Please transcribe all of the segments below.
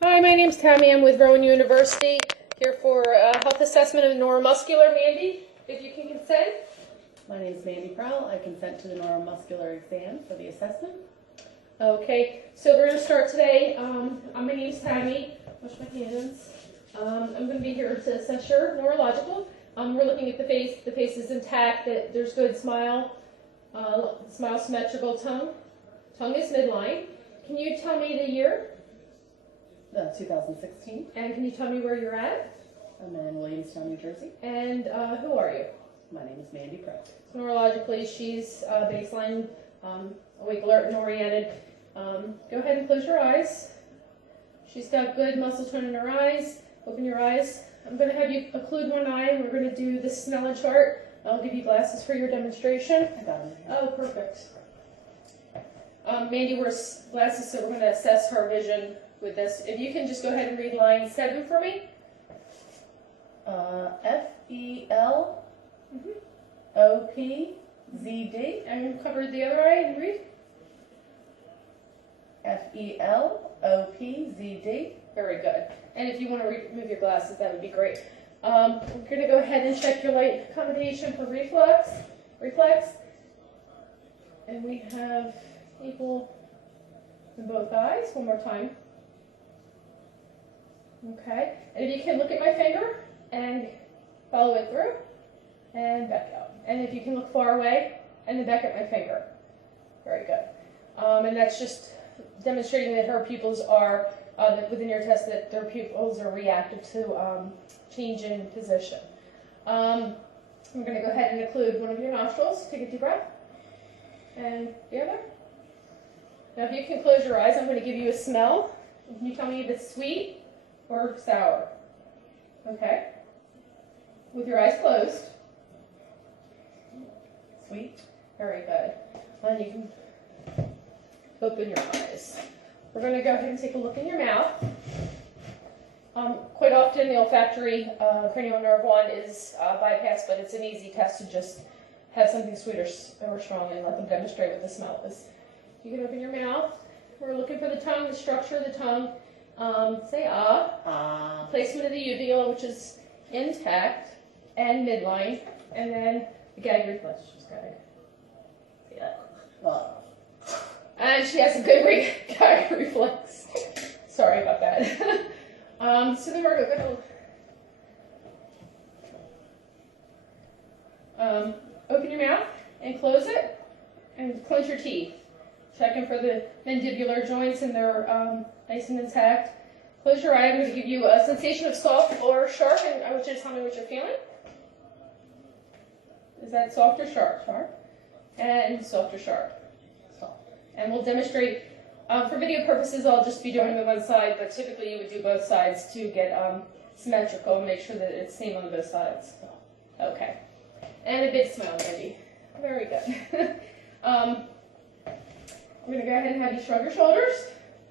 Hi, my name's Tammy. I'm with Rowan University, here for a health assessment of neuromuscular. Mandy, if you can consent. My name is Mandy Prowl. I consent to the neuromuscular exam for the assessment. Okay, so we're going to start today. My name's Tammy. Wash my hands. I'm going to be here to assess your neurological. We're looking at the face. The face is intact. That there's good smile. Smile symmetrical tongue. Tongue is midline. Can you tell me the year? 2016. And can you tell me where you're at? I'm in Williamstown, New Jersey. And who are you? My name is Mandy Prowl. Neurologically, she's baseline, awake, alert, and oriented. Go ahead and close your eyes. She's got good muscle tone in her eyes. Open your eyes. I'm going to have you occlude one eye, and we're going to do the Snellen chart. I'll give you glasses for your demonstration. I got them. Oh, perfect. Mandy wears glasses, so we're going to assess her vision with this. If you can just go ahead and read line 7 for me. F-E-L-O-P-Z-D. And cover the other eye and read. F-E-L-O-P-Z-D. Very good. And if you want to remove your glasses, that would be great. We're going to go ahead and check your light accommodation for reflex. And we have equal in both eyes. One more time. Okay. And if you can look at my finger and follow it through and back out. And if you can look far away and then back at my finger. Very good. And that's just demonstrating that her pupils are, within your test, that their pupils are reactive to change in position. I'm going to go ahead and occlude one of your nostrils. Take a deep breath. And the other. Now if you can close your eyes, I'm going to give you a smell. Can you tell me if it's sweet or sour? Okay. With your eyes closed. Sweet. Very good. And you can open your eyes. We're going to go ahead and take a look in your mouth. Quite often the olfactory cranial nerve 1 is bypassed, but it's an easy test to just have something sweet or strong and let them demonstrate what the smell is. You can open your mouth. We're looking for the tongue, the structure of the tongue. Say ah. Ah. Placement of the uvula, which is intact and midline, and then the gag reflex. She's gag. Yeah. And she has a good gag reflex. Sorry about that. So then we're going to open your mouth and close it, and clench your teeth. Checking for the mandibular joints, and they're nice and intact. Close your eye. I'm going to give you a sensation of soft or sharp, and I want you to tell me what you're feeling. Is that soft or sharp? Sharp. And soft or sharp? Soft. And we'll demonstrate. For video purposes, I'll just be doing the one side, but typically you would do both sides to get symmetrical and make sure that it's same on both sides. Okay. And a big smile, Mandy. Very good. I'm going to go ahead and have you shrug your shoulders.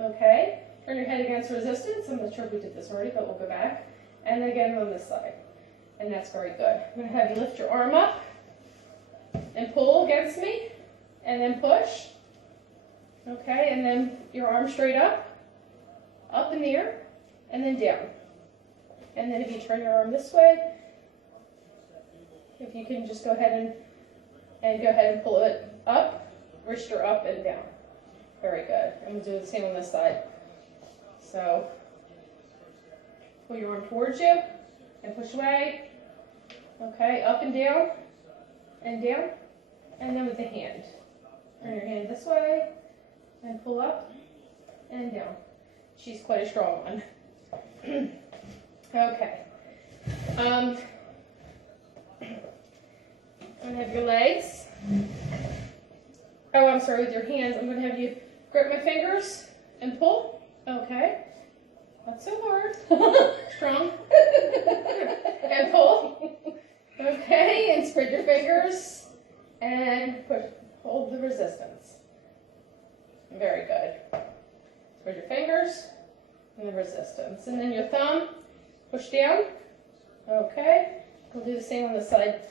Okay. Turn your head against resistance. I'm not sure if we did this already, but we'll go back. And again on this side. And that's very good. I'm going to have you lift your arm up and pull against me. And then push. Okay. And then your arm straight up in the air, and then down. And then if you turn your arm this way, if you can just go ahead and pull it up, wrist her up and down. Very good. And we'll do the same on this side. So, pull your arm towards you and push away. Okay, up and down, and then with the hand. Turn your hand this way, and pull up and down. She's quite a strong one. Okay. I'm going to have your legs. Oh, I'm sorry, with your hands. I'm going to have you grip my fingers and pull. Okay. Not so hard. Strong. And pull. Okay, and spread your fingers and push. Hold the resistance. Very good. Spread your fingers and the resistance. And then your thumb, push down. Okay. We'll do the same on this side.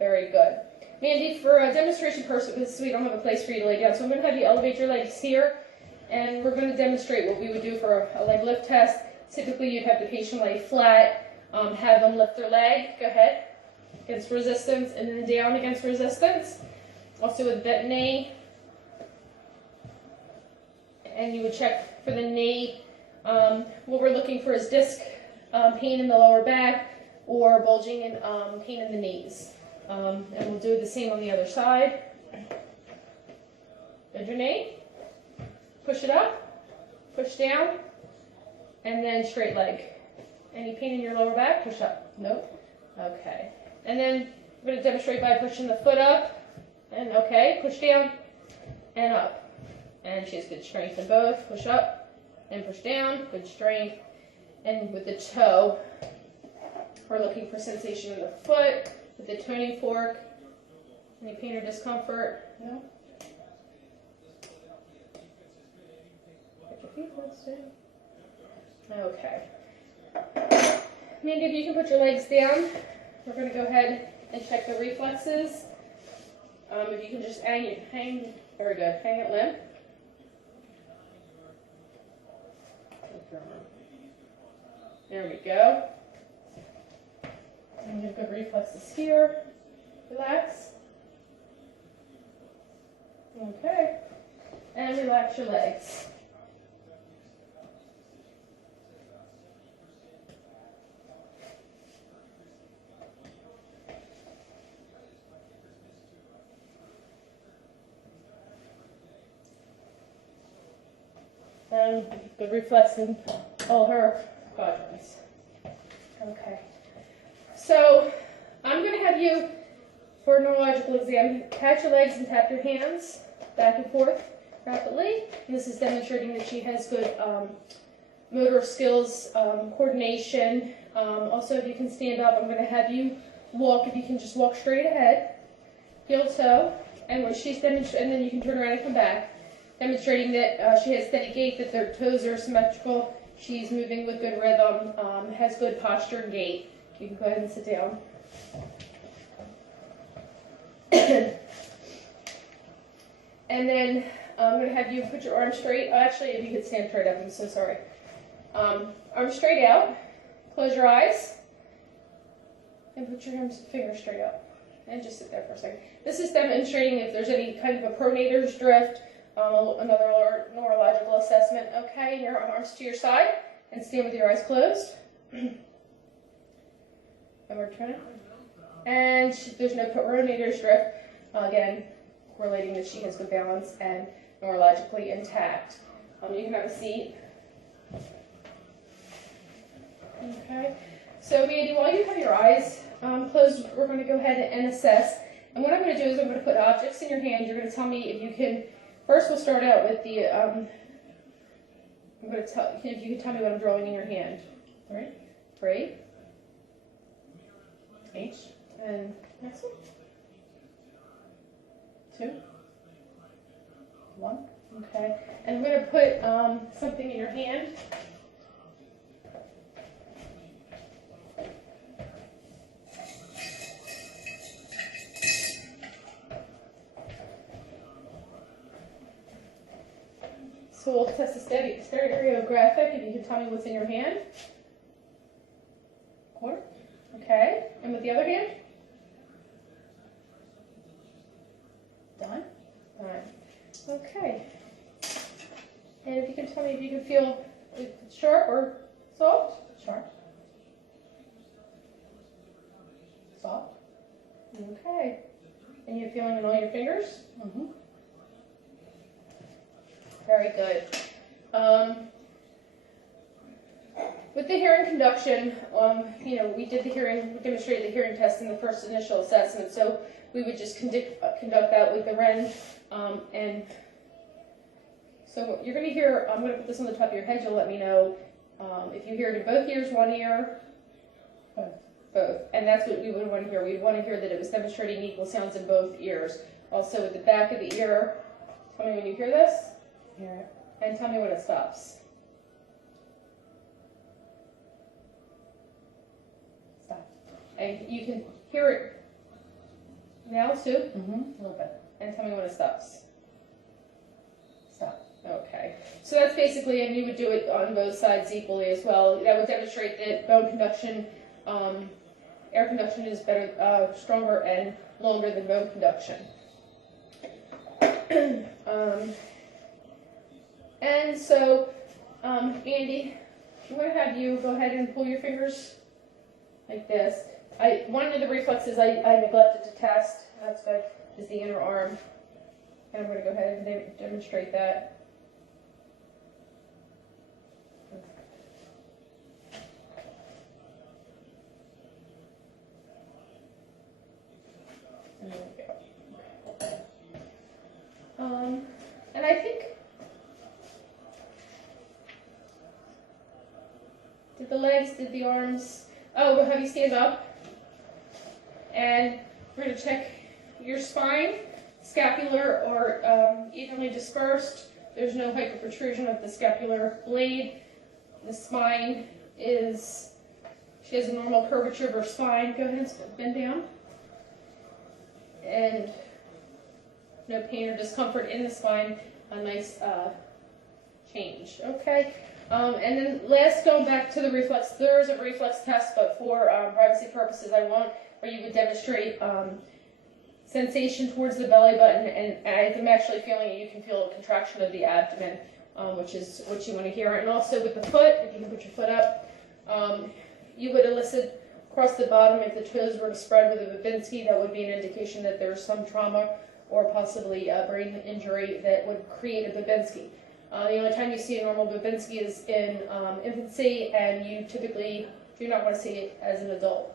Very good. Mandy, for a demonstration purposes, we don't have a place for you to lay down, so I'm going to have you elevate your legs here and we're going to demonstrate what we would do for a leg lift test. Typically, you'd have the patient lay flat, have them lift their leg, go ahead, against resistance, and then down against resistance. Also with bent knee. And you would check for the knee. What we're looking for is disc pain in the lower back or bulging and pain in the knees. And we'll do the same on the other side. Bend your knee, push it up, push down, and then straight leg. Any pain in your lower back? Push up. Nope. Okay. And then we're going to demonstrate by pushing the foot up, and okay, push down, and up. And she has good strength in both. Push up, and push down, good strength. And with the toe, we're looking for sensation in the foot, with the tuning fork. Any pain or discomfort? No? Okay. Mandy, if you can put your legs down, we're going to go ahead and check the reflexes. If you can just hang, very good, hang it limp. There we go. And you have good reflexes here. Relax. Okay. And relax your legs. And good reflex in all her quadrants. Okay. So I'm going to have you, for a neurological exam, catch your legs and tap your hands back and forth rapidly. And this is demonstrating that she has good motor skills, coordination. Also, if you can stand up, I'm going to have you walk. If you can just walk straight ahead, heel toe, and when she's demonstrating, and then you can turn around and come back. Demonstrating that she has steady gait, that their toes are symmetrical, she's moving with good rhythm, has good posture and gait. You can go ahead and sit down. And then I'm going to have you put your arms straight. Actually, if you could stand straight up, I'm so sorry. Arms straight out, close your eyes, and put your fingers straight up. And just sit there for a second. This is demonstrating if there's any kind of a pronator's drift, another neurological assessment. Okay, your arms to your side and stand with your eyes closed. And we're turning. And there's no pronator's drift. Again, correlating that she has good balance and neurologically intact. You can have a seat. Okay. So Mandy, while you have your eyes closed, we're going to go ahead and assess. And what I'm going to do is I'm going to put objects in your hand. You're going to tell me if you can. First, we'll start out with the, I'm going to tell, if you can tell me what I'm drawing in your hand. All right? 3. H. And next one. 2. 1. Okay. And I'm going to put something in your hand. So we'll test the stereographic, if you can tell me what's in your hand. Quarter. Okay. And with the other hand? Dime. Dime. Okay. And if you can tell me if you can feel if it's sharp or soft? Sharp. Soft. Okay. And you're feeling in all your fingers? Mm-hmm. Very good. With the hearing conduction, we demonstrated the hearing test in the first initial assessment, so we would just conduct that with the wren. And so you're going to hear, I'm going to put this on the top of your head, you'll let me know if you hear it in both ears, one ear, both. And that's what we would want to hear. We'd want to hear that it was demonstrating equal sounds in both ears. Also with the back of the ear, tell me when you hear this. Hear it. And tell me when it stops. Stop. And you can hear it now too? Mm-hmm. A little bit. And tell me when it stops. Stop. Okay. Okay, so that's basically, and you would do it on both sides equally as well. That would demonstrate that bone conduction, air conduction is better, stronger and longer than bone conduction. And so, Andy, I'm going to have you go ahead and pull your fingers like this. One of the reflexes I neglected to test, that's good, is the inner arm. And I'm going to go ahead and demonstrate that. And there we go. And I think, did the legs, did the arms, oh, we'll have you stand up. And we're going to check your spine, scapular or evenly dispersed. There's no hyperprotrusion of the scapular blade. The spine is, she has a normal curvature of her spine. Go ahead and bend down. And no pain or discomfort in the spine. A nice change. Okay. And then last, going back to the reflex, there is a reflex test, but for privacy purposes, I won't, where you would demonstrate sensation towards the belly button, and as I'm actually feeling it, you can feel a contraction of the abdomen, which is what you want to hear. And also with the foot, if you can put your foot up, you would elicit across the bottom, if the toes were to spread with a Babinski, that would be an indication that there's some trauma or possibly a brain injury that would create a Babinski. The only time you see a normal Babinski is in infancy, and you typically do not want to see it as an adult.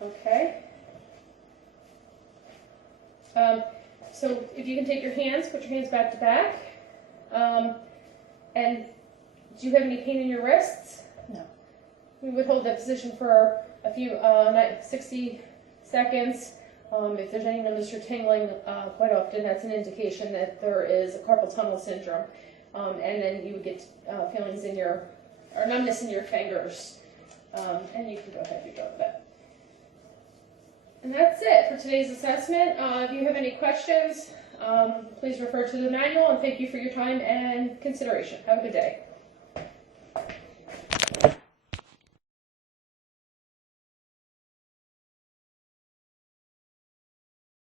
Okay. So if you can take your hands, put your hands back to back. And do you have any pain in your wrists? No. We would hold that position for a few, 60 seconds. If there's any numbness or tingling, quite often that's an indication that there is a carpal tunnel syndrome. And then you would get feelings in your, or numbness in your fingers. And you can go ahead and go with that. And that's it for today's assessment. If you have any questions, please refer to the manual, and thank you for your time and consideration. Have a good day.